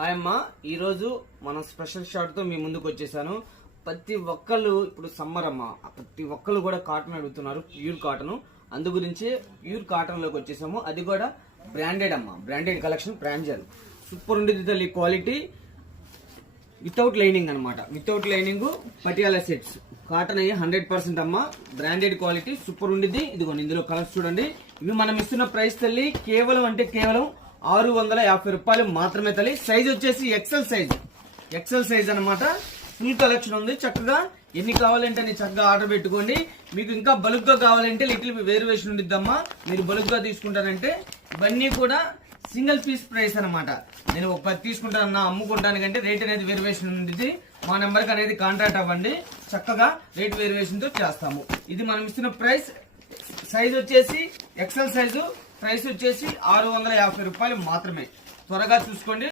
Hi అమ్మా, ఈరోజు మనం స్పెషల్ షార్ట్ తో మీ ముందుకు వచ్చేసాను. ప్రతి ఒక్కళ్ళు ఇప్పుడు సమ్మర్ అమ్మా, ప్రతి ఒక్కళ్ళు కూడా కాటన్ అడుగుతున్నారు, ప్యూర్ కాటన్. అందు గురించి ప్యూర్ కాటన్ లోకి వచ్చేసాము. అది కూడా బ్రాండెడ్ అమ్మా, బ్రాండెడ్ కలెక్షన్. బ్రాంజల్ సూపర్ ఉండేది తల్లి, క్వాలిటీ వితౌట్ లైనింగ్ అనమాట. Without lining Patiala sets cotton అయ్యి 100% అమ్మా. బ్రాండెడ్ క్వాలిటీ సూపర్ ఉండిద్ది. ఇదిగోండి, ఇందులో కలర్స్ చూడండి. ఇవి మనం ఇస్తున్న ప్రైస్ తల్లి కేవలం 650 రూపాయలు మాత్రమే తల్లి. సైజ్ వచ్చేసి ఎక్సెల్ సైజ్ అనమాట. ఫుల్ కలెక్షన్ ఉంది. చక్కగా ఎన్ని కావాలంటే అన్ని చక్కగా ఆర్డర్ పెట్టుకోండి. మీకు ఇంకా బల్క్ గా కావాలంటే లిటిల్ వేరియేషన్ ఉండిద్దమ్మా. మీరు బల్క్ గా తీసుకుంటారంటే ఇవన్నీ కూడా సింగిల్ పీస్ ప్రైస్ అనమాట. నేను ఒక 10 తీసుకుంటానన్నా, అమ్ముకుంటానికంటే రేట్ అనేది వేరియేషన్ ఉంది. మా నెంబర్ కి అనేది కాంటాక్ట్ అవ్వండి. చక్కగా రేట్ వేరియేషన్ తో చేస్తాము. ఇది మనం ఇస్తున్న ప్రైస్. సైజ్ వచ్చేసి ఎక్సెల్ సైజు. ప్రైస్ వచ్చేసి 650 రూపాయలు మాత్రమే. త్వరగా చూసుకోండి.